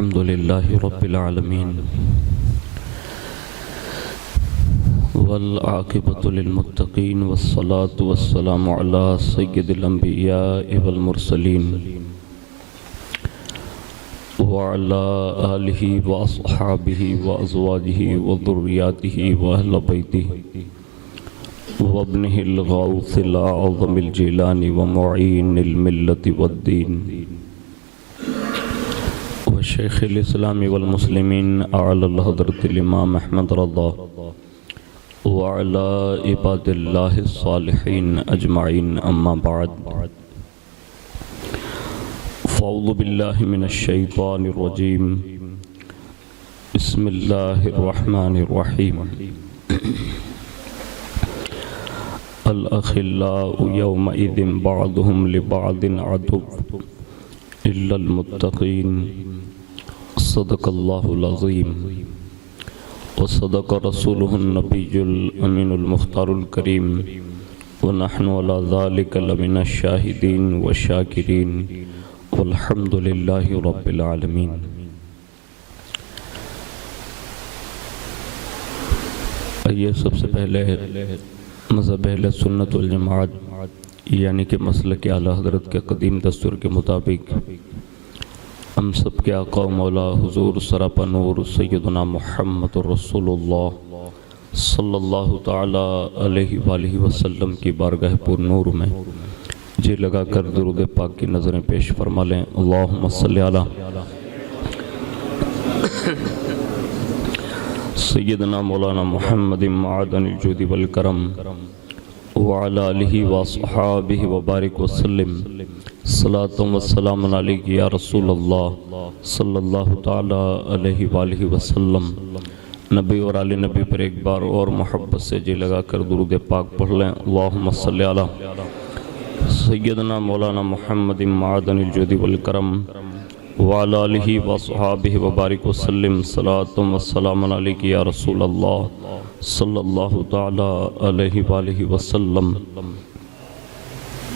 अल्हम्दुलिल्लाहि रब्बिल आलमीन वल आक़िबतु लिल मुत्तक़ीन वस्सलातु वस्सलामु अला सय्यिदिल अंबिया'i वल मुरसलीन व अला आलिहि व अस्हाबिहि व अज़वाजिहि व ज़ुर्रिय्यातिहि व अहले बैतिहि व इब्निहिल गौसिल आज़मिल जिलानी व मुईनिल मिल्लति वद्दीन व शेखिल इस्लामी वल मुस्लिमीन अअल हज़रतिल इमाम अहमद रज़ा व अला इबादिल्लाहि सालिहीन अजमाइन अम्मा बाद फ़अऊज़ु बिल्लाहि मिनश शैतानिर रजीम बिस्मिल्लाहिर रहमानिर रहीम अल अखिल्लाउ यौमइज़िन बअदुहुम लिबअदिन अदुव्व इल्लल मुत्तक़ीन सदक़ल्लाहुल अज़ीम व सदक़ रसूलुहुन नबियुल अमीनुल मुख्तारुल करीम व नहनु अला ज़ालिका लमिनश शाहिदीन व शाकिरीन वल्हम्दुलिल्लाहि रब्बिल आलमीन। आइए सबसे पहले मज़हब अहले सुन्नत वल जमाअत यानी कि मसलक आला हज़रत के कदीम दस्तूर के मुताबिक हम सब के आका मौला हुज़ूर सरापा नूर सैयदना मुहम्मदुर रसूलुल्लाह सल्लल्लाहु ताला अलैहि वालिहि वसल्लम की बारगाह पुर नूर में जी लगा कर दुरूद पाक की नज़रें पेश फरमा लें। अल्लाहुम्मा सल्ली अला सैयदना मौलाना मुहम्मद मादनिल जुदी वल करम व अला आलिहि व अस्हाबिहि व बारिक वसल्लम सलातु व सलाम अलैका या रसूलल्लाह सल्लल्लाहु ताला अलैहि वालिहि वसल्लम। नबी और आले नबी पर एक बार और मोहब्बत से जी लगा कर दुरूद पाक पढ़ लें। अल्लाहुम्मा सल्ली अला सैयदना मौलाना मुहम्मद मादनिल जुदी वल करम व अला आलिहि व अस्हाबिहि व बारिक वसल्लम सलातु व सलाम अलैका या रसूलल्लाह सल्लल्लाहु ताला अलैहि वालिहि वसल्लम।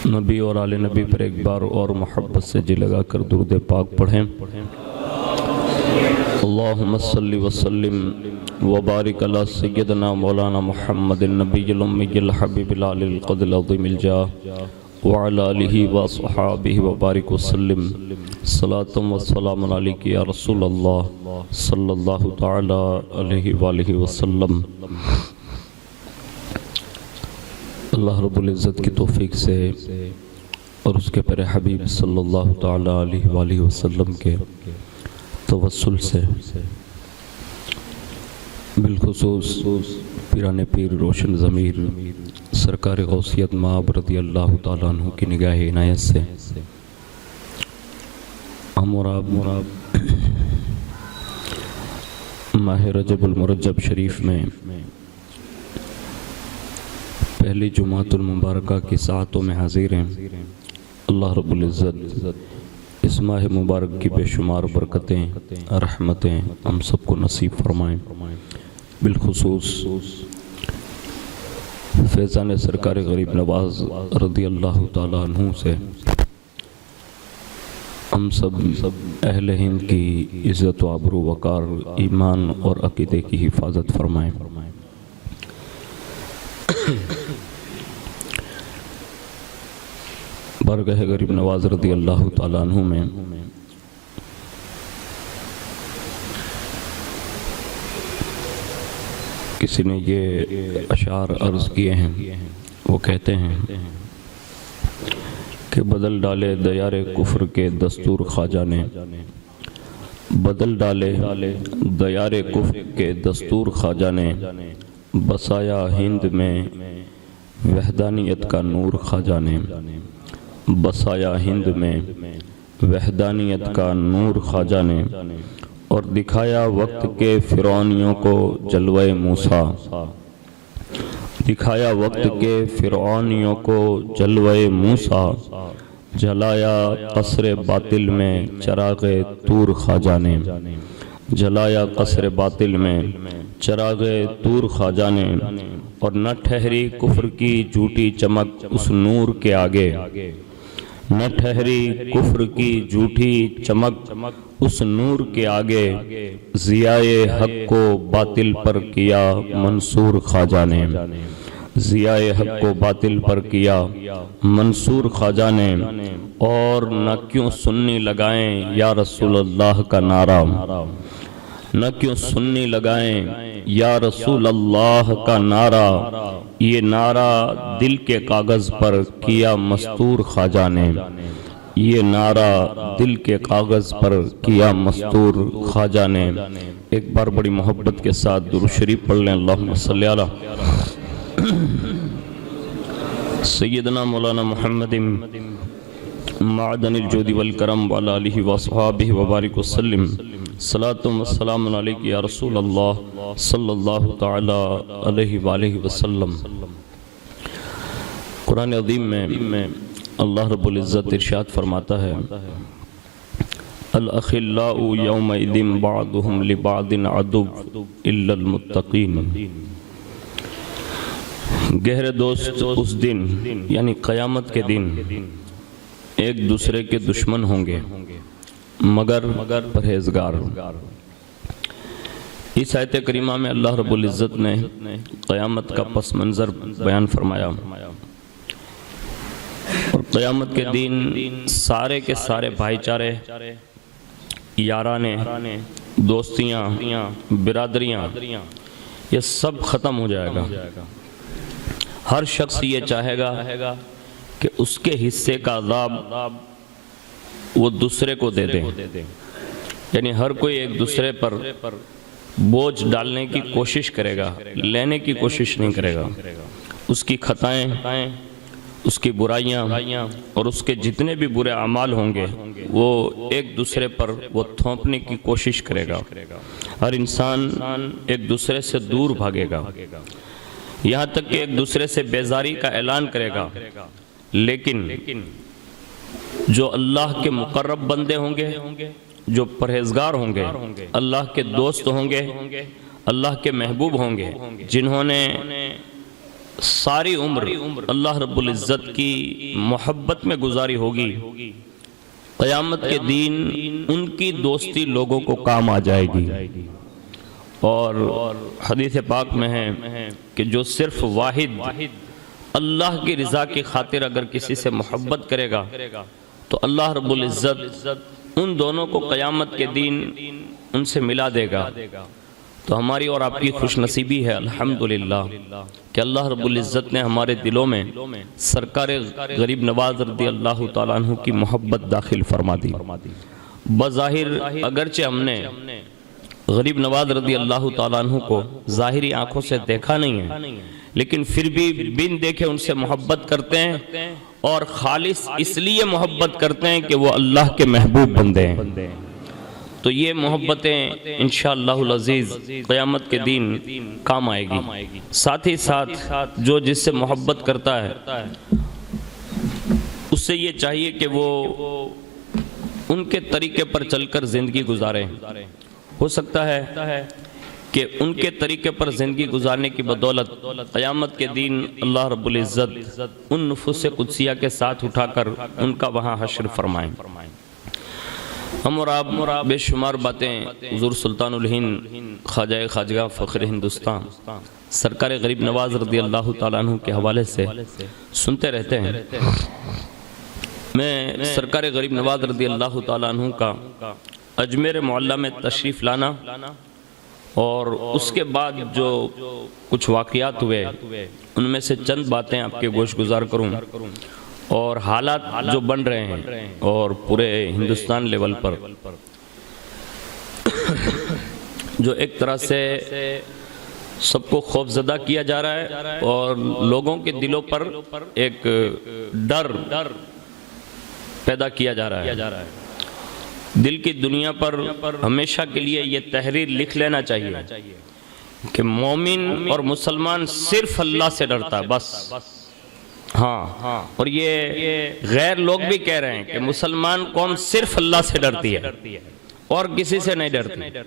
नबी और आले नबी पर एक बार और मोहब्बत से जी लगा कर दुरूद पाक पढ़ें। अल्लाहुम्मा सल्ली व सल्लिम व बारिक अला सय्यदना मौलाना मुहम्मदिन नबिय्यिल उम्मिय्यिल हबीबिल आलिल क़द्रिल अज़ीमिल जाह व अला आलिहि व अस्हाबिहि व बारिक वसल्लम सलातु व सलाम अलैका या रसूलल्लाह सल्लल्लाहु ताला अलैहि वालिहि वसल्लम। अल्लाह रब्बुल इज़्ज़त की तौफीक से और उसके प्यारे हबीब सल्लल्लाहु ताला अलैहि वालिहि वसल्लम के तवस्सुल से बिलखुसूस पीराने पीर रोशन ज़मीर सरकार गौसियत माब रज़ियल्लाहु ताला अन्हु की निगाह इनायत से हम और आप माह रजबुल मुरज्जब शरीफ में पहली जुमातुल मुबारका की सातों में हाजिर हैं। अल्लाह रब्बुल इज़्ज़त इस माह मुबारक की बेशुमार बरकतें रहमतें हम सबको नसीब फरमाएँ। बिलखुसूस फैज़ान सरकार गरीब नवाज रज़ियल्लाहु ताला अन्हु से हम सब अहले हिंद की इज़्ज़त व आबरू वक़ार ईमान और अक़ीदे की हिफाजत फरमाएँ। बारगाह गरीब नवाज रज़ियल्लाहु ताला अन्हु में किसी ने ये अशार अर्ज़ किए हैं। वो कहते हैं कि बदल डाले दयारे कुफ्र के दस्तूर ख्वाजा ने, बदल डाले दयारे कुफ्र के दस्तूर ख्वाजा ने, बसाया हिंद में वहदानियत का नूर ख्वाजा ने, बसाया हिंद में वहदानियत का नूर ख्वाजा ने, और दिखाया वक्त के फ़िरौनियों को जलवे मूसा, दिखाया वक्त के फ़िरौनियों को जलवे मूसा, जलाया कसरे बातिल में चराग़े तूर ख्वाजा ने, जलाया कसरे बातिल में चराग़े तूर ख्वाजा ने, और न ठहरी कुफ्र की झूठी चमक उस नूर के आगे, न ठहरी कुफ्र की झूठी चमक उस नूर के आगे ज़ियाए हक को बातिल पर किया मंसूर ख्वाजा ने, ज़ियाए हक को बातिल पर किया मंसूर ख्वाजा ने। और न क्यों सुन्नी लगाएं या रसूल अल्लाह का नारा, न क्यों सुन्नी लगाएं या रसूल अल्लाह का नारा, ये नारा दिल के कागज़ पर किया मस्तूर ख्वाजा ने, ये नारा दिल के कागज़ पर किया मस्तूर ख्वाजा ने। एक बार बड़ी मोहब्बत के साथ दुरूद शरीफ पढ़ लें। अल्लाहुम्मा सल्ली अला सय्यदना मौलाना मुहम्मदिन मादनिल जोदी वल करम व अला आलिहि व अस्हाबिहि व बारिक वसल्लम। सलातु व सलाम अलैका या रसूल अल्लाह सल्लल्लाहु तआला अलैहि व आलिहि वसल्लम। कुरान अज़ीम में अल्लाह रब्बुल इज़्ज़त इरशाद फरमाता है, अल अखिल्लाउ यौमइदिन बअदुहुम लिबअदिन अदुव्व इल्लल मुत्तक़ीन। गहरे दोस्त उस दिन यानी क़यामत के दिन एक दूसरे के दुश्मन होंगे मगर परहेजगार। इस आयत करीमा में अल्लाह रब्बुल इज़्ज़त ने क़यामत का पस मंज़र बयान फरमाया और क़यामत के दिन सारे के सारे भाईचारे, याराने, दोस्तियाँ, बिरादरियाँ, ये सब ख़त्म हो जाएगा। हर शख्स ये चाहेगा कि उसके हिस्से का अज़ाब वो दूसरे को दे दे, यानी हर कोई एक दूसरे पर बोझ डालने की कोशिश करेगा, लेने की कोशिश नहीं करेगा। उसकी खताएं, उसकी बुराइयां और उसके जितने भी बुरे अमाल होंगे वो एक दूसरे पर वो थोपने की कोशिश करेगा। हर इंसान एक दूसरे से दूर भागेगा, यहाँ तक कि एक दूसरे से बेजारी का ऐलान करेगा। लेकिन जो अल्लाह के मुकर्रब बंदे होंगे, जो परहेजगार होंगे, अल्लाह के दोस्त होंगे, अल्लाह के महबूब होंगे, जिन्होंने सारी उम्र अल्लाह रब्बुल इज़्ज़त की मोहब्बत में गुजारी होगी, क़यामत के दिन उनकी दोस्ती लोगों को काम आ जाएगी। और हदीस पाक में है कि जो सिर्फ वाहिद अल्लाह की रज़ा की खातिर अगर किसी से मोहब्बत करेगा तो अल्लाह रब्बुल इज़्ज़त उन दोनों को क़यामत के दिन उनसे मिला देगा। तो हमारी और आपकी खुशनसीबी है अल्हम्दुलिल्लाह कि अल्लाह रब्बुल इज़्ज़त ने हमारे दिलों में सरकार गरीब नवाज रज़ी अल्लाह तआला अन्हु की मोहब्बत दाखिल फरमा दी। बज़ाहिर अगरचे हमने गरीब नवाज रज़ी अल्लाह तआला अन्हु को ज़ाहिरी आँखों से देखा नहीं है, लेकिन फिर भी बिन देखे उनसे मोहब्बत करते हैं और खालिस इसलिए मोहब्बत करते हैं कि वो अल्लाह के महबूब बंदे हैं। तो ये मोहब्बतें इंशाअल्लाहुल अज़ीज़ क़यामत के दिन काम आएगी। साथ ही साथ जो जिससे मोहब्बत करता है उससे ये चाहिए कि वो उनके तरीके पर चलकर ज़िंदगी गुजारें। हो सकता है कि उनके तरीके पर ज़िंदगी गुजारने की बदौलत क़यामत के दिन अल्लाह रब्बुल इज़्ज़त उन नुफ़ूस कुद्सिया के साथ उठाकर उनका वहाँ हश्र फरमाएं। हम और आप बेशुमार बातें हुज़ूर सुल्तानुल हिंद ख्वाजा ख़ाजगा फ़ख्र हिंदुस्तान सरकार गरीब नवाज रज़ी अल्लाह तआला अन्हु के हवाले से सुनते रहते हैं। मैं सरकार गरीब नवाज रज़ी अल्लाह तआला अन्हु का अजमेर मोहल्ला में तशरीफ़ लाना और उसके बाद जो कुछ वाक़यात हुए उनमें से चंद बातें आपके गोश गुजार करूँ और हालात जो बन रहे हैं और पूरे हिंदुस्तान लेवल पर जो एक तरह से सबको खौफज़दा किया जा रहा है और लोगों के दिलों पर एक डर पैदा किया जा रहा है। दिल की दुनिया पर हमेशा के लिए ये तहरीर लिख लेना चाहिए कि मोमिन और मुसलमान सिर्फ अल्लाह से डरता है, बस। हाँ, और ये गैर लोग भी कह रहे हैं कि मुसलमान कौम सिर्फ अल्लाह से डरती है और किसी से नहीं डरती।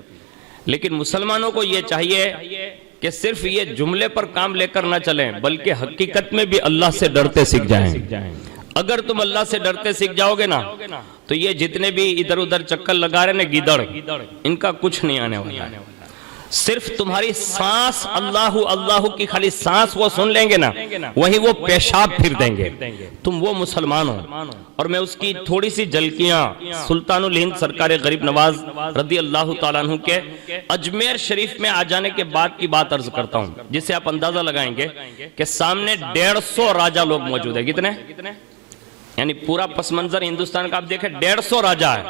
लेकिन मुसलमानों को ये चाहिए कि सिर्फ ये जुमले पर काम लेकर ना चलें, बल्कि हकीकत में भी अल्लाह से डरते सीख जाएं। अगर तुम अल्लाह से डरते सीख जाओगे ना तो ये जितने भी इधर उधर चक्कर लगा रहे ना गिदड़, इनका कुछ नहीं आने वाला है। सिर्फ तुम्हारी सांस अल्लाहु अल्लाहु की खाली सांस वो सुन लेंगे ना, वही वो पेशाब फिर देंगे। तुम वो मुसलमान हो। और मैं उसकी थोड़ी सी झलकियां सुल्तानुल हिंद सरकार गरीब नवाज रदी अल्लाह ताला अन्हु के अजमेर शरीफ में आ जाने के बाद की बात अर्ज करता हूं, जिससे आप अंदाजा लगाएंगे कि सामने 150 राजा लोग मौजूद है। कितने? यानी पूरा पस मंजर हिंदुस्तान का आप देखें, 150 राजा है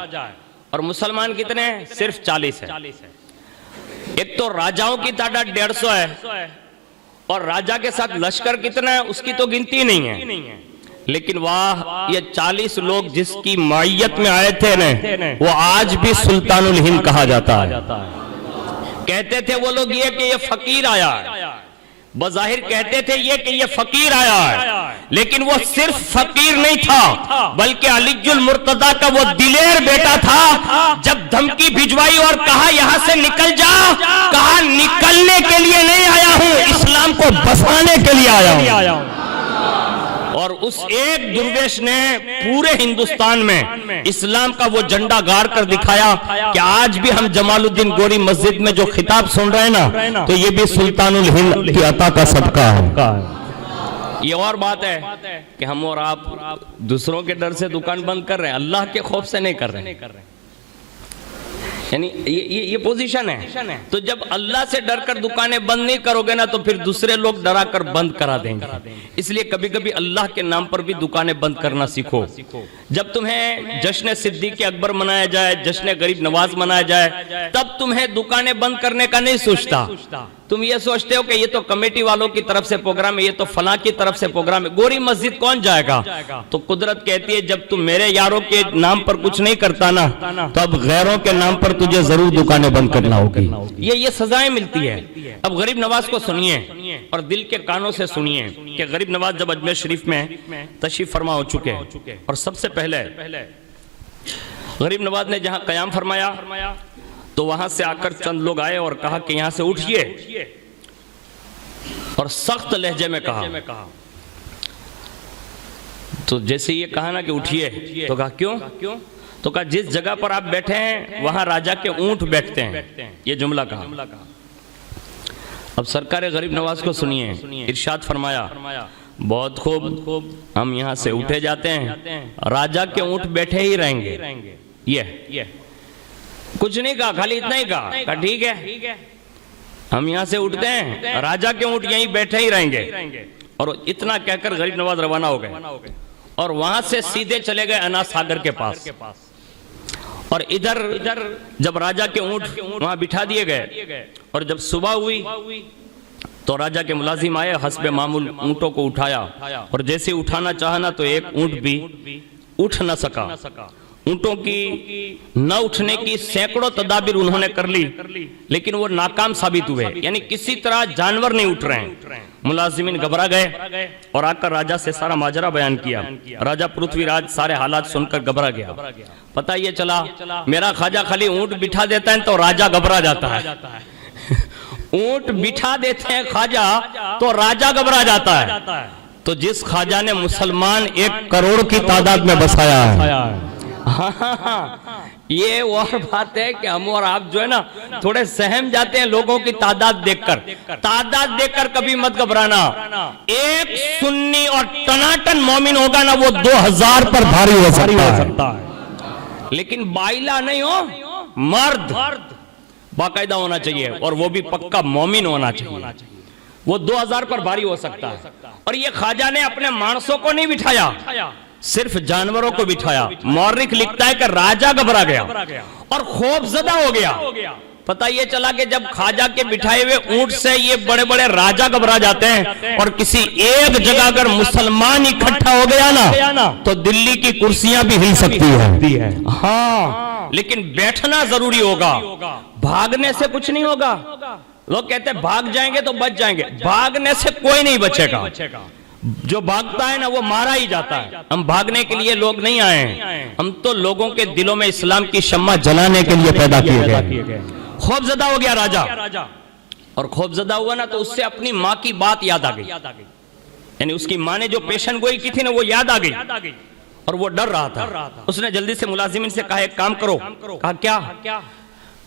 और मुसलमान कितने हैं? सिर्फ 40 है। एक तो राजाओं की तादाद 150 है और राजा के साथ लश्कर कितना है उसकी तो गिनती नहीं है। लेकिन वाह, ये 40 लोग जिसकी मायत में आए थे ना, वो आज भी सुल्तानुल हिंद कहा जाता है। कहते थे वो लोग ये कि ये फकीर आया है, बज़ाहिर कहते थे ये फकीर आया है, लेकिन वो सिर्फ फकीर नहीं था बल्कि अलीजुल मुर्तदा का वो दिलेर बेटा था। जब धमकी भिजवाई और कहा यहां से निकल जा, कहा निकलने के लिए नहीं आया हूं, इस्लाम को बसाने के लिए आया हूं। और उस एक दुर्वेश ने पूरे हिंदुस्तान में इस्लाम का वो झंडा गाड़ कर दिखाया कि आज भी हम जमालुद्दीन गोरी मस्जिद में जो खिताब सुन रहे हैं ना, तो ये भी सुल्तानुल हिंद की अता का सदका है। ये और बात है कि हम और आप दूसरों के डर से दुकान बंद कर रहे हैं, अल्लाह के खौफ से नहीं कर रहे हैं। यानी ये पोजीशन है। तो जब अल्लाह से डर कर दुकानें बंद नहीं करोगे ना, तो फिर दूसरे लोग डरा कर बंद करा देंगे। इसलिए कभी कभी अल्लाह के नाम पर भी दुकानें बंद करना सीखो। जब तुम्हें जश्न सिद्दीक़ अकबर मनाया जाए, जश्न गरीब नवाज मनाया जाए, तब तुम्हें दुकानें बंद करने का नहीं सोचता। तुम ये सोचते हो कि ये तो कमेटी वालों की तरफ से प्रोग्राम है, ये तो फला की तरफ से प्रोग्राम है, गोरी मस्जिद कौन जाएगा? तो कुदरत कहती है जब तुम मेरे यारों के नाम पर कुछ नहीं करता ना, तो अब गैरों के नाम पर तुझे जरूर दुकानें बंद करना होगी। ये सजाएं मिलती है। अब गरीब नवाज को सुनिए और दिल के कानों से सुनिए कि गरीब नवाज जब अजमेर शरीफ में तशरीफ फरमा हो चुके हैं और सबसे पहले गरीब नवाज ने जहां कयाम फरमाया तो वहां से आकर चंद लोग आए और कहा कि यहां से उठिए, और सख्त लहजे में कहा। तो जैसे ये कहा ना कि उठिए, तो कहा क्यों? तो कहा जिस जगह पर आप बैठे हैं वहां राजा के ऊंट बैठते हैं, ये जुमला कहा। अब सरकार गरीब नवाज को सुनिए, इरशाद फरमाया बहुत खूब, हम यहां से उठे जाते हैं, राजा के ऊंट बैठे ही रहेंगे। ये कुछ नहीं कहा, खाली इतना ही कहा ठीक है, हम यहां से उठते हैं, राजा के ऊंट यहीं बैठे ही रहेंगे। और इतना कहकर गरीब नवाज रवाना हो गए और वहां से सीधे चले गए अनाज सागर के पास। और इधर जब राजा के ऊंट वहां बिठा दिए गए और जब सुबह हुई तो राजा के मुलाजिम आए, हस्बे मामूल ऊंटों को उठाया, और जैसे उठाना चाहा ना तो एक ऊंट भी उठ न सका। ऊंटों की न उठने की सैकड़ों तदाबीर उन्होंने कर ली, लेकिन वो नाकाम साबित हुए। यानी किसी तरह जानवर नहीं उठ रहे हैं। मुलाजिमीन घबरा गए और आकर राजा से सारा माजरा बयान किया। राजा पृथ्वीराज सारे हालात सुनकर घबरा गया। पता ये चला मेरा ख्वाजा खाली ऊंट बिठा देता है तो राजा घबरा जाता है। ऊंट बिठा देते हैं ख्वाजा तो राजा घबरा जाता है। तो जिस ख्वाजा ने मुसलमान 1 करोड़ की तादाद में बसाया है, ये और बात है कि हम और आप जो है ना थोड़े सहम जाते हैं लोगों की तादाद देखकर कभी मत घबराना। एक सुन्नी और टनाटन मोमिन होगा ना, वो 2000 पर भारी हो सकता है, लेकिन बाइला नहीं हो, मर्द बाकायदा होना चाहिए और वो भी पक्का मोमिन होना चाहिए। वो 2000 पर भारी हो सकता है। और ये ख्वाजा ने अपने मानसों को नहीं बिठाया, सिर्फ जानवरों को बिठाया। मौर्रिख लिखता है कि राजा घबरा गया और खौफजदा हो गया। पता ये चला कि जब ख्वाजा के बिठाए हुए ऊंट से ये बड़े बड़े राजा घबरा जाते हैं और किसी एक जगह अगर मुसलमान इकट्ठा हो गया ना तो दिल्ली की कुर्सियां भी हिल सकती है। हाँ, लेकिन बैठना जरूरी होगा, भागने से कुछ नहीं होगा। लोग कहते हैं भाग जाएंगे तो बच जाएंगे, भागने से कोई नहीं बचेगा। जो भागता है ना वो मारा ही जाता है। हम भागने के लिए लोग नहीं आए हैं, हम तो लोगों के दिलों में इस्लाम की शम्मा जलाने के लिए पैदा किए गए। खौफजदा हो गया राजा, और खौफजदा हुआ ना तो उससे अपनी माँ की बात याद आ गई। यानी उसकी माँ ने जो पेशन गोई की थी ना वो याद आ गई और वो डर रहा था। उसने जल्दी से मुलाजिमिन से कहा एक काम करो। कहा क्या?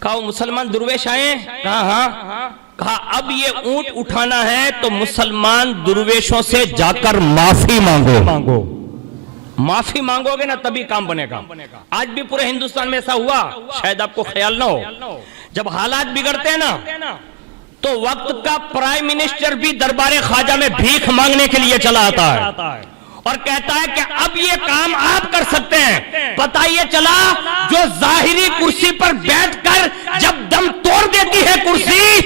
कहा वो मुसलमान दुर्वेश आए। कहा हाँ। कहा अब ये ऊंट उठाना है तो मुसलमान दुर्वेशों से जाकर माफी मांगो। माफी मांगोगे ना तभी काम बनेगा। आज भी पूरे हिंदुस्तान में ऐसा हुआ, शायद आपको ख्याल ना हो, जब हालात बिगड़ते हैं ना तो वक्त का प्राइम मिनिस्टर भी दरबारे ख्वाजा में भीख मांगने के लिए चला आता है और कहता है कि अब ये काम आप कर सकते हैं। पता ये चला जो जाहिरी कुर्सी पर बैठकर जब दम तोड़ देती है कुर्सी,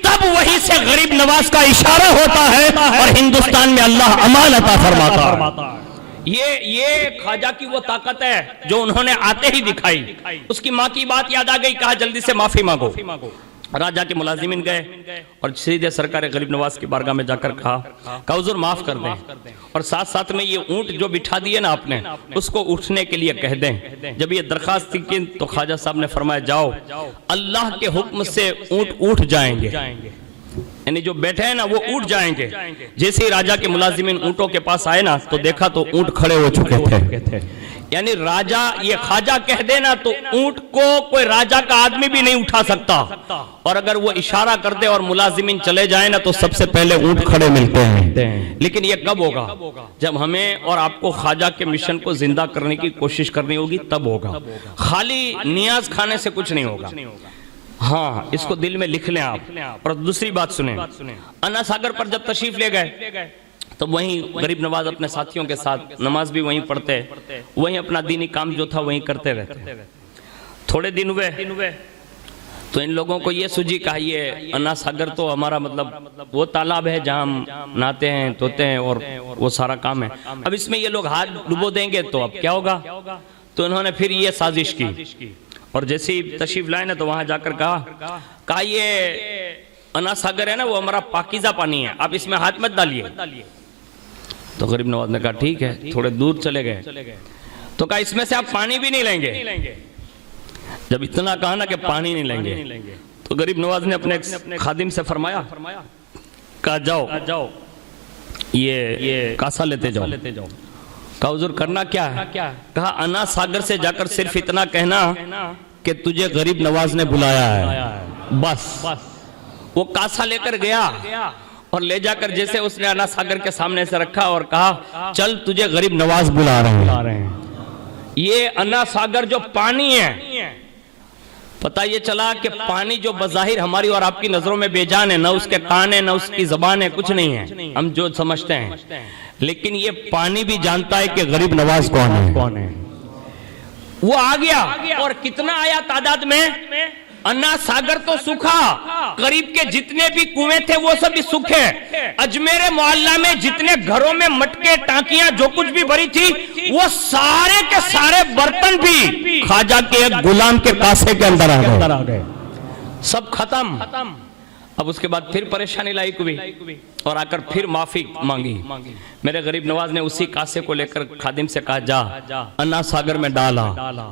तब वहीं से गरीब नवाज का इशारा होता है और हिंदुस्तान में अल्लाह अमान अता फरमाता है। ये ख्वाजा की वो ताकत है जो उन्होंने आते ही दिखाई। उसकी माँ की बात याद आ गई, कहा जल्दी से माफी मांगो। राजा के मुलाजिमिन गए और सीधे सरकार गरीब नवाज की बारगाह में जाकर कहा हुजूर माफ कर दें और साथ साथ में ये ऊंट जो बिठा दिए ना आपने उसको उठने के लिए कह दें। जब ये दरखास्त थी तो ख्वाजा साहब ने फरमाया जाओ, अल्लाह के हुक्म से ऊंट उठ जाएंगे, यानी जो बैठे हैं ना वो उठ जाएंगे। जैसे ही राजा के मुलाजिमिन ऊंटों के पास आए ना तो देखा तो ऊंट खड़े हो चुके थे। यानी राजा ये ख्वाजा कह देना तो ऊंट को कोई राजा का आदमी भी नहीं उठा सकता, और अगर वो इशारा कर दे और मुलाजिमिन चले जाए ना तो सबसे पहले ऊंट खड़े मिलते हैं। लेकिन ये कब होगा? जब हमें और आपको ख्वाजा के मिशन को जिंदा करने की कोशिश करनी होगी, तब होगा। खाली नियाज खाने से कुछ नहीं होगा। हाँ, इसको दिल में लिख लें आप। और दूसरी बात सुने, अन्ना सागर पर जब तशरीफ ले गए तो वहीं गरीब नवाज अपने साथियों के साथ नमाज भी वहीं पढ़ते, वहीं अपना दीनी काम जो था वहीं करते रहते। थोड़े दिन हुए तो इन लोगों को ये सूझी, कहा ये अन्ना सागर तो हमारा मतलब वो तालाब है जहाँ हम नहाते हैं, धोते हैं और वो सारा काम है। अब इसमें ये लोग हाथ डुबो देंगे तो अब क्या होगा? तो इन्होंने फिर ये साजिश की और जैसे ही तशरीफ लाए ना तो वहां जाकर कहा ये अन्ना सागर है ना वो हमारा पाकीज़ा पानी है, आप इसमें हाथ मत डालिए। तो गरीब नवाज ने कहा ठीक है। थोड़े दूर चले गए तो कहा इसमें से आप पानी भी नहीं लेंगे। जब इतना कहा ना कि पानी नहीं लेंगे तो गरीब नवाज ने अपने खादिम से फरमाया, कहा जाओ ये कासा लेते जाओ। कहा हुजूर करना क्या है? कहा अन्ना सागर से जाकर सिर्फ इतना कहना कि तुझे गरीब नवाज ने बुलाया है, बस। वो कासा लेकर गया और ले जाकर जैसे उसने अन्ना सागर के सामने से रखा और कहा चल तुझे गरीब नवाज बुला रहे हैं। ये अन्ना सागर जो पानी है, पता ये चला कि पानी जो बज़ाहिर हमारी और आपकी नजरों में बेजान है, ना उसके कान है ना उसकी जबान है, कुछ नहीं है हम जो समझते हैं, लेकिन ये पानी भी जानता है कि गरीब नवाज कौन है। वो आ गया और कितना आया तादाद में? अन्ना सागर तो सूखा, करीब के जितने भी कुएं थे वो सब भी सूखे। अजमेर मोहल्ला में जितने घरों में मटके टांकियां जो कुछ भी भरी थी वो सारे के सारे बर्तन भी ख्वाजा के एक गुलाम के कासे के अंदर आ गए, सब खत्म। अब उसके बाद फिर परेशानी लायक हुई और आकर फिर माफी मांगी। मेरे गरीब नवाज ने उसी कासे को लेकर खादिम से कहा जा अन्ना सागर में डाला,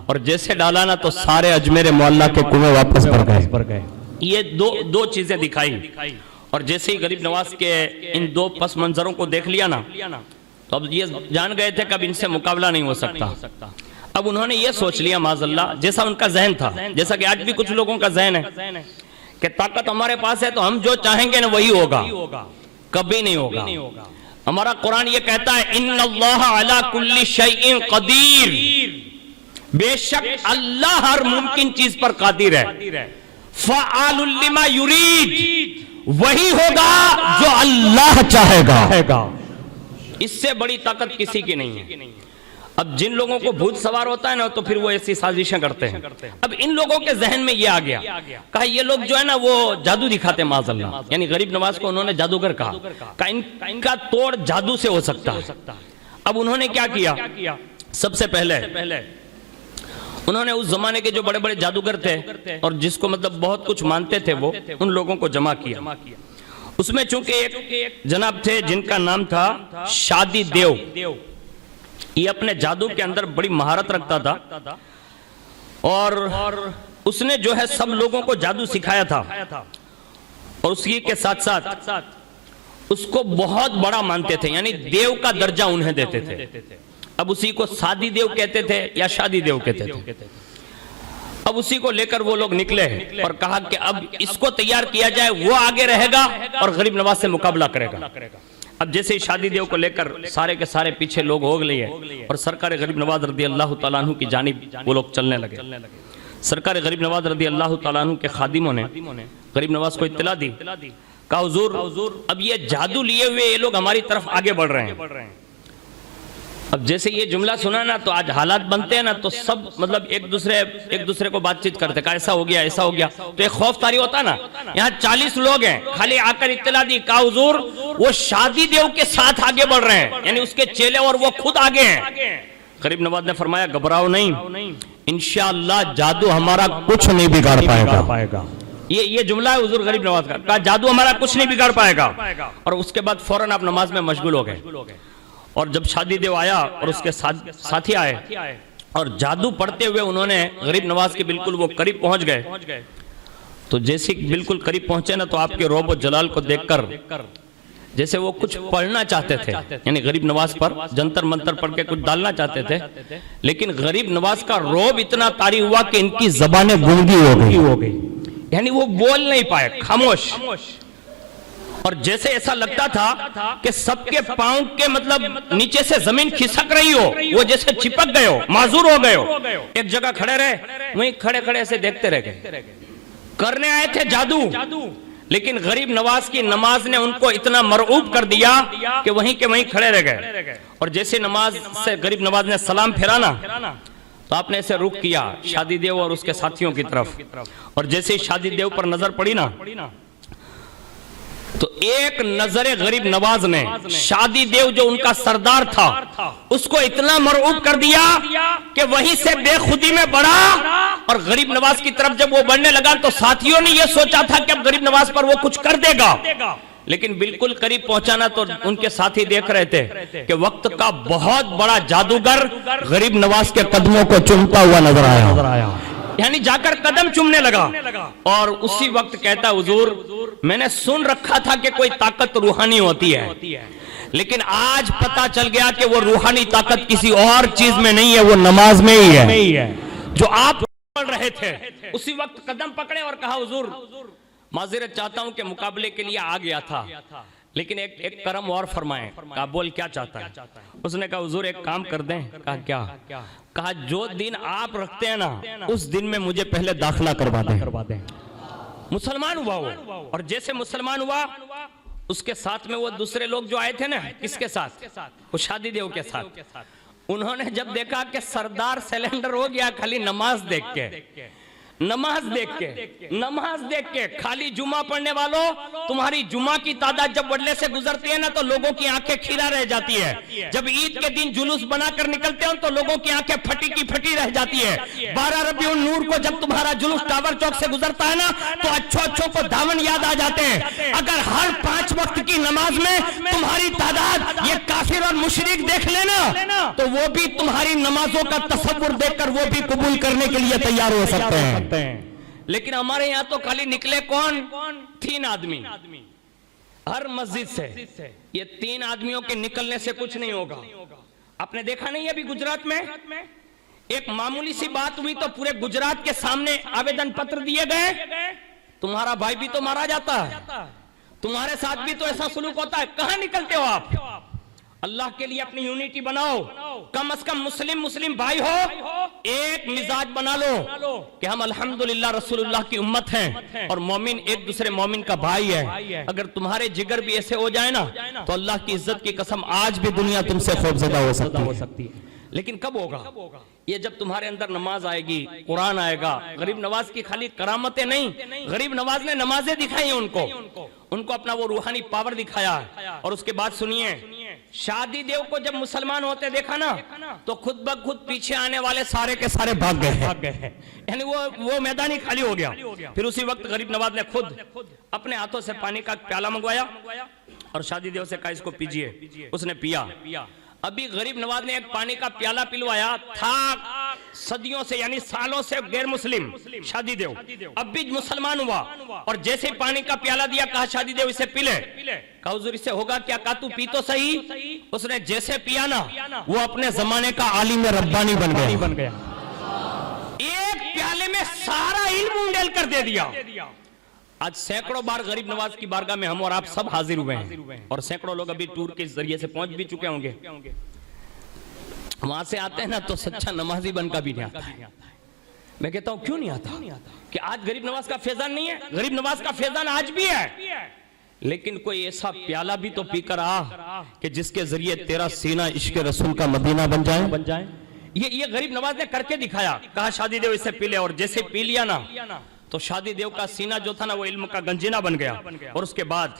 और जैसे डाला ना तो सारे अजमेर मोहल्ला के कुएं वापस भर गए। ये दो चीजें दिखाई, और जैसे ही गरीब नवाज के इन दो पस मंजरों को देख लिया ना तो अब ये जान गए थे कि अब इनसे मुकाबला नहीं हो सकता। अब उन्होंने ये सोच लिया माज़अल्लाह, जैसा उनका जहन था, जैसा कि आज भी कुछ लोगों का जहन है कि ताकत हमारे पास है तो हम जो चाहेंगे ना वही होगा, कभी नहीं होगा। हमारा कुरान ये कहता है इन्नल्लाह अला कुल्ली शैइन कदीर, बेशक अल्लाह हर मुमकिन चीज पर कादिर है। फ़आलुल लिमा युरीद, वही होगा जो अल्लाह चाहेगा। इससे बड़ी ताकत किसी की नहीं है। अब जिन लोगों को भूत सवार होता है ना तो फिर वो ऐसी साजिशें करते हैं। अब इन लोगों के जहन में ये आ गया, कहा ये लोग जो है ना वो जादू दिखाते हैं माज़अल्लाह, यानी गरीब नवाज को उन्होंने जादूगर कहा, इनका तोड़ जादू से हो सकता है। अब उन्होंने क्या किया? सबसे पहले उन्होंने उस जमाने के जो बड़े बड़े जादूगर थे और जिसको मतलब बहुत कुछ मानते थे वो उन लोगों को जमा किया। उसमें चूंकि एक जनाब थे जिनका नाम था शादी देव, ये अपने जादू के अंदर बड़ी महारत रखता था और उसने जो है सब लोगों को जादू सिखाया था, और उसी के साथ साथ उसको बहुत बड़ा मानते थे, यानी देव का दर्जा उन्हें देते थे। अब उसी को शादी देव कहते थे या शादी देव कहते थे। अब उसी को लेकर वो लोग निकले और कहा कि अब इसको तैयार किया जाए, वो आगे रहेगा और गरीब नवाज से मुकाबला करेगा। अब जैसे ही शादी देव को लेकर सारे के सारे पीछे लोग हो गए और सरकार गरीब नवाज रदी अल्लाह तआला अन्हु की जानिब वो लोग चलने लगे। सरकार गरीब नवाज रदी अल्लाह तआला अन्हु के खादिमों ने गरीब नवाज को इत्तला दी, कहा हुजूर अब ये जादू लिए हुए ये लोग हमारी तरफ आगे बढ़ रहे हैं। अब जैसे ये जुमला सुना ना तो आज हालात बनते हैं ना, तो सब मतलब एक दूसरे को बातचीत करते, कहा ऐसा हो गया ऐसा हो गया, तो एक खौफ तारी होता ना। यहाँ 40 लोग हैं, खाली आकर इत्तला दी, कहा हुजूर वो शादी देव के साथ आगे बढ़ रहे हैं, यानी उसके चेले और वो खुद आगे हैं। गरीब नवाज ने फरमाया घबराओ नहीं, इंशाअल्लाह जादू हमारा कुछ नहीं बिगाड़ पाएगा। ये जुमला है हुजूर गरीब नवाज का, कहा जादू हमारा कुछ नहीं बिगाड़ पाएगा। और उसके बाद फौरन आप नमाज में मशगूल हो गए। और जब शादी देव आया और उसके साथी आए और जादू पढ़ते हुए उन्होंने गरीब नवाज के बिल्कुल वो करीब पहुंच गए, तो जैसे बिल्कुल करीब पहुंचे ना तो आपके रौब और जलाल को देखकर जैसे वो कुछ पढ़ना चाहते थे, यानी गरीब नवाज पर जंतर मंतर पढ़ के कुछ डालना चाहते थे, लेकिन गरीब नवाज का रौब इतना तारी हुआ कि इनकी ज़बानें गूंगी हो गई, यानी वो बोल नहीं पाए, खामोश। और जैसे ऐसा लगता था कि सबके पांव के मतलब नीचे से जमीन खिसक रही हो, वो जैसे चिपक गए हो, माजूर हो गए हो, एक जगह खड़े रहे, वहीं खड़े खड़े ऐसे देखते रह गए। करने आए थे जादू, लेकिन गरीब नवाज की नमाज ने उनको इतना मरऊब कर दिया कि वहीं के वहीं खड़े रह गए। और जैसे नमाज से गरीब नवाज ने सलाम फेरा ना, तो आपने ऐसे रुख किया शादी देव और उसके साथियों की तरफ, और जैसे ही शादी देव पर नजर पड़ी ना, तो एक नजरे गरीब नवाज ने शादी देव जो उनका सरदार था उसको इतना मरऊब कर दिया कि वहीं से बेखुदी में बढ़ा। और गरीब नवाज की तरफ जब वो बढ़ने लगा तो साथियों ने ये सोचा था कि अब गरीब नवाज पर वो कुछ कर देगा, लेकिन बिल्कुल करीब पहुंचाना तो उनके साथी देख रहे थे कि वक्त का बहुत बड़ा जादूगर गरीब नवाज के कदमों को चूमता हुआ नजर आया, यानी जाकर कदम चूमने लगा। और उसी वक्त कहता हुजूर मैंने सुन रखा था कि कोई ताकत रूहानी होती है, लेकिन आज पता चल गया कि वो रूहानी ताकत किसी और चीज में नहीं है, वो नमाज में ही है जो आप पढ़ रहे थे। उसी वक्त कदम पकड़े और कहा हुजूर माजिरत चाहता हूं कि मुकाबले के लिए आ गया था, लेकिन एक करम और फरमाएं। कहा बोल क्या चाहता है? उसने कहा हुजूर एक काम कर दें। कहा क्या? कहा जो दिन आप रखते हैं ना उस दिन में मुझे पहले दाखिला करवा दें। मुसलमान हुआ वो, और जैसे मुसलमान हुआ उसके साथ में वो दूसरे लोग जो आए थे ना, किसके साथ? वो शादी देव के साथ। उन्होंने जब देखा कि सरदार सिलेंडर हो गया खाली नमाज देख के खाली जुमा पढ़ने वालों, तुम्हारी जुमा की तादाद जब बदले से गुजरती है ना तो लोगों की आंखें खीरा रह जाती है। जब ईद के दिन जुलूस बनाकर निकलते हो तो लोगों की आंखें फटी की फटी रह जाती है। 12 रबीउल नूर को जब तुम्हारा जुलूस टावर चौक से गुजरता है ना तो अच्छों को दामन याद आ जाते हैं। अगर हर 5 वक्त की नमाज में तुम्हारी तादाद ये काफिर और मुशरिक देख लेना तो वो भी तुम्हारी नमाजों का तसव्वुर देखकर वो भी कबूल करने के लिए तैयार हो सकते हैं। लेकिन हमारे यहाँ तो खाली निकले कौन? 3 आदमी हर मस्जिद से। ये 3 आदमियों के निकलने से कुछ नहीं होगा। आपने देखा नहीं अभी गुजरात में एक मामूली सी बात हुई तो पूरे गुजरात के सामने आवेदन पत्र दिए गए। तुम्हारा भाई भी तो मारा जाता है, तुम्हारे साथ भी तो ऐसा सुलूक होता है, कहां निकलते हो आप? अल्लाह के लिए अपनी यूनिटी बनाओ, कम से कम मुस्लिम भाई हो, एक मिजाज बना लो कि हम अल्हम्दुलिल्लाह रसूलुल्लाह की उम्मत हैं और मोमिन एक दूसरे मोमिन का भाई है। अगर तुम्हारे जिगर भी ऐसे हो जाए ना तो अल्लाह की इज्जत की कसम आज भी दुनिया तुमसे खौफजदा हो सकती है। लेकिन कब होगा ये? जब तुम्हारे अंदर नमाज आएगी, कुरान आएगा। गरीब नवाज की खाली करामतें नहीं, गरीब नवाज ने नमाजें दिखाई उनको अपना वो रूहानी पावर दिखाया। और उसके बाद सुनिए, शादी देव को जब मुसलमान होते देखा ना तो खुद ब खुद पीछे आने वाले सारे के सारे भाग गए, यानी वो मैदान ही खाली हो गया। फिर उसी वक्त गरीब नवाज ने खुद अपने हाथों से पानी का प्याला मंगवाया और शादी देव से कहा इसको पीजिए। उसने पिया। अभी गरीब नवाज ने एक पानी का प्याला पिलवाया था, सदियों से यानी सालों से गैर मुस्लिम शादी देव, अब भी मुसलमान हुआ और जैसे पानी का प्याला दिया कहा शादी देव इसे पी ले, कहा हुजूर इससे होगा क्या? कहा तू पी तो सही। उसने जैसे पिया ना वो अपने जमाने का आलिम रब्बानी बन गया। एक प्याले में सारा इल्म उंडेल कर दे दिया। आज सैकड़ों बार गरीब नवाज की बारगाह में हम और आप सब हाजिर हुए हैं और सैकड़ों लोग अभी टूर के जरिए से पहुंच भी चुके होंगे। वहां से आते हैं ना तो सच्चा नमाजी बनकर भी नहीं आता है। मैं कहता हूं क्यों नहीं आता कि आज गरीब नवाज का फैजान नहीं है? गरीब नवाज का फैजान आज भी है, लेकिन कोई ऐसा प्याला भी तो पीकर आ कि जिसके जरिए तेरा सीना इश्क रसूल का मदीना बन जाए। ये गरीब नवाज ने करके दिखाया। कहा शादी देव इससे पी ले और जैसे पी लिया ना तो शादी देव का सीना जो था ना वो इल्म का गंजीना बन गया। और उसके बाद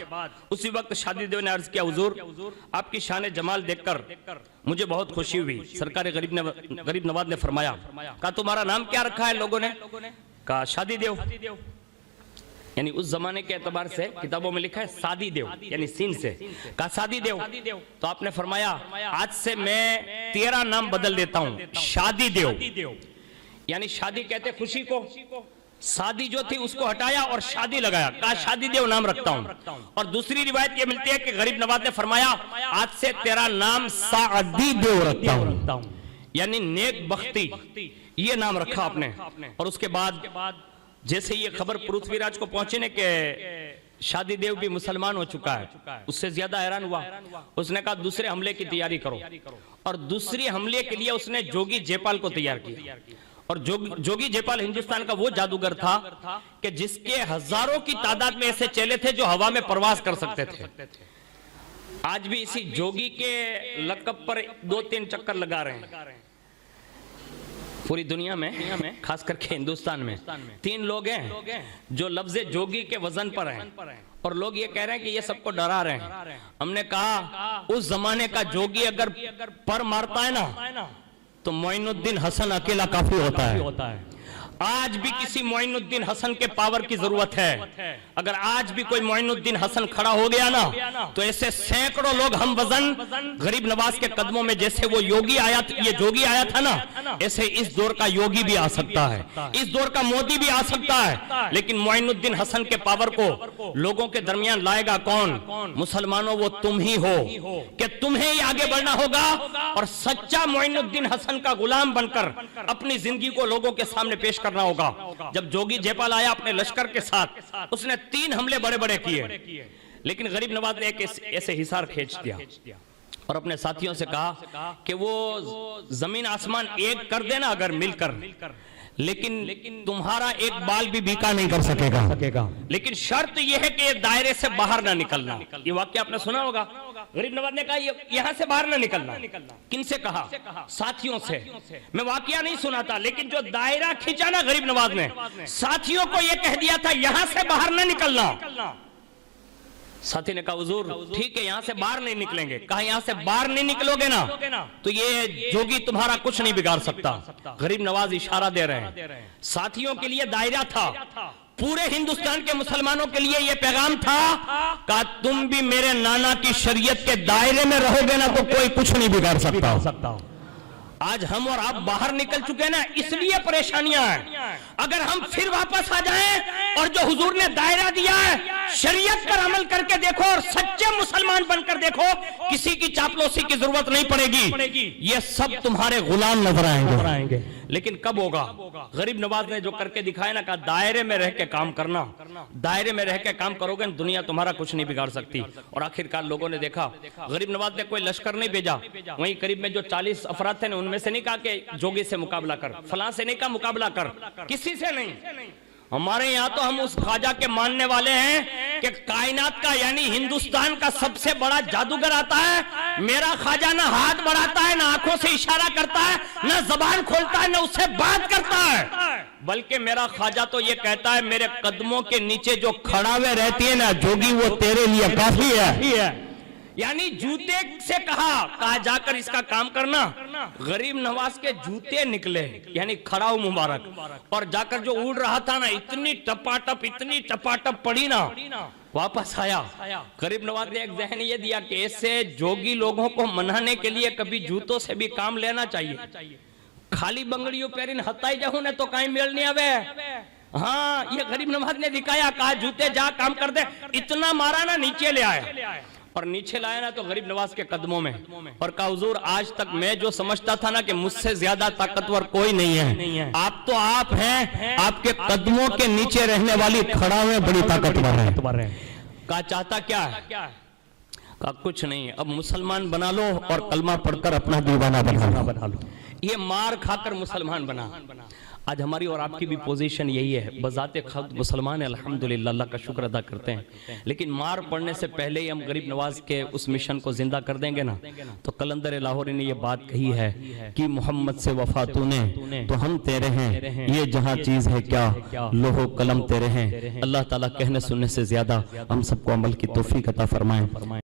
उसी वक्त शादी देव ने अर्ज किया, हुजूर आपकी शान जमाल देखकर मुझे बहुत खुशी हुई। सरकार गरीब नवाज ने फरमाया, कहा तुम्हारा नाम क्या रखा है लोगों ने? कहा शादी देव, यानी उस जमाने के एतबार से किताबों में लिखा है सादी देव यानी सीन से। कहा शादी देव, तो आपने फरमाया आज से मैं तेरा नाम बदल देता हूं, शादी देव। यानी शादी कहते खुशी को, शादी जो थी उसको हटाया और शादी लगाया। कहा शादी देव नाम रखता हूं। और दूसरी रिवायत ये मिलती है कि गरीब नवाज ने फरमाया आज से तेरा नाम सादी देव रखता हूं, यानी नेक बख्ती, ये नाम रखा आपने। और उसके बाद जैसे ये खबर पृथ्वीराज को पहुंचने के शादी देव भी मुसलमान हो चुका है, उससे ज्यादा हैरान हुआ। उसने कहा दूसरे हमले की तैयारी करो और दूसरे हमले के लिए उसने जोगी जयपाल को तैयार किया। और जोगी जयपाल हिंदुस्तान का वो जादूगर था कि जिसके हजारों की तादाद में ऐसे चेले थे जो हवा में प्रवास कर सकते थे। आज भी इसी जोगी के लक़ब पर 2-3 चक्कर लगा रहे हैं पूरी दुनिया में, खास करके हिंदुस्तान में। 3 लोग हैं जो लफ्ज़ जोगी के वजन पर हैं और लोग ये कह रहे हैं कि ये सबको डरा रहे हैं। हमने कहा उस जमाने का जोगी अगर पर मारता है ना तो मोइनुद्दीन हसन अकेला काफी होता है। आज भी किसी मोइनुद्दीन हसन के पावर की जरूरत है। अगर आज भी कोई मोइनुद्दीन हसन खड़ा हो गया ना तो ऐसे सैकड़ों लोग हम वजन गरीब नवाज के कदमों में, जैसे वो योगी आया, ये जोगी आया था ना, ऐसे इस दौर का योगी भी आ सकता है, इस दौर का मोदी भी आ सकता है। लेकिन मोइनुद्दीन हसन के पावर को लोगों के दरमियान लाएगा कौन? मुसलमानों, वो तुम ही हो कि तुम्हें ही आगे बढ़ना होगा और सच्चा मोइनुद्दीन हसन का गुलाम बनकर अपनी जिंदगी को लोगों के सामने पेश करना होगा। जब जोगी जयपाल आया अपने लश्कर के साथ, उसने 3 हमले बड़े बड़े किए, लेकिन गरीब नवाज ने एक ऐसे हिसार खींच दिया और अपने साथियों से कहा कि वो जमीन आसमान एक कर देना अगर मिलकर, लेकिन तुम्हारा एक बाल भी बीका नहीं कर सकेगा। लेकिन शर्त यह है कि दायरे से बाहर ना निकलना। ये वाक्य आपने सुना होगा। गरीब नवाज ने कहा यहां से बाहर ना निकलना। किनसे कहा? साथियों से। मैं वाकया नहीं सुना था, लेकिन जो दायरा खींचा ना गरीब नवाज ने, साथियों को यह कह दिया था यहां से बाहर ना निकलना। साथी ने कहा हुजूर ठीक है यहां से बाहर नहीं निकलेंगे। कहा यहां से बाहर नहीं निकलोगे ना तो ये जोगी तुम्हारा कुछ नहीं बिगाड़ सकता। गरीब नवाज इशारा दे रहे हैं। साथियों के लिए दायरा था, पूरे हिंदुस्तान के मुसलमानों के लिए यह पैगाम था कि तुम भी मेरे नाना की शरीयत के दायरे में रहोगे ना तो कोई कुछ नहीं बिगाड़ सकता। आज हम और आप बाहर निकल चुके हैं ना, इसलिए परेशानियां हैं। अगर हम फिर वापस आ जाएं और जो हुजूर ने दायरा दिया है शरीयत पर अमल करके देखो और सच्चे मुसलमान बनकर देखो, किसी की चापलूसी की जरूरत नहीं पड़ेगी। ये सब तुम्हारे गुलाम नजर आएंगे। लेकिन कब होगा? गरीब नवाज ने जो करके दिखाया ना, कहा दायरे में रह के काम करना, दायरे में रह के काम करोगे दुनिया तुम्हारा कुछ नहीं बिगाड़ सकती। और आखिरकार लोगों ने देखा गरीब नवाज ने कोई लश्कर नहीं भेजा। वहीं करीब में जो 40 अफराद थे उनमें से नहीं कहा कि जोगी से मुकाबला कर, फलां से नहीं कहा मुकाबला कर, किसी से नहीं। हमारे यहाँ तो हम उस ख्वाजा के मानने वाले हैं कि कायनात का यानी हिंदुस्तान का सबसे बड़ा जादूगर आता है, मेरा ख्वाजा ना हाथ बढ़ाता है, ना आंखों से इशारा करता है, ना जबान खोलता है, ना उससे बात करता है, बल्कि मेरा ख्वाजा तो ये कहता है मेरे कदमों के नीचे जो खड़ा हुए रहती है ना जोगी, वो तेरे लिए काफी है। यानी जूते से कहा जाकर इसका काम करना। गरीब नवाज के जूते निकले, यानी खड़ा हो मुबारक, और जाकर जो उड़ रहा था ना इतनी टपाटप पड़ी ना, वापस आया। गरीब नवाज ने एक जहन ये दिया कि ऐसे जोगी लोगों को मनाने के लिए कभी जूतों से भी काम लेना चाहिए, खाली बंगड़ियों पहरीने हताई जाऊं ने तो कहीं मेल नहीं आवे। हाँ, ये गरीब नवाज ने दिखाया, कहा जूते जा काम कर दे, इतना मारा ना नीचे ले आया, और नीचे लाया ना तो गरीब नवाज के कदमों में, और कहा हुजूर आज तक मैं जो समझता था ना कि मुझसे ज्यादा ताकतवर कोई नहीं है, आप तो आप हैं, आपके कदमों के नीचे रहने वाली खड़ा में बड़ी ताकतवर है। कहा चाहता क्या है? कहा कुछ नहीं, अब मुसलमान बना लो और कलमा पढ़कर अपना दीवाना बना लो। ये मार खाकर मुसलमान बना। आज हमारी और आपकी भी पोजीशन यही है, बजाते खुद मुसलमान है, अल्हम्दुलिल्लाह, अल्लाह का शुक्र अदा करते हैं, लेकिन मार पड़ने से पहले ही हम गरीब नवाज के उस मिशन को जिंदा कर देंगे ना, तो कलंदर लाहौरी ने ये बात कही है कि मोहम्मद से वफा तूने तो हम तेरे हैं, ये जहां चीज है क्या लोहो कलम तेरे हैं। अल्लाह ताला कहने सुनने से ज्यादा हम सबको अमल की तौफीक अता फरमाए।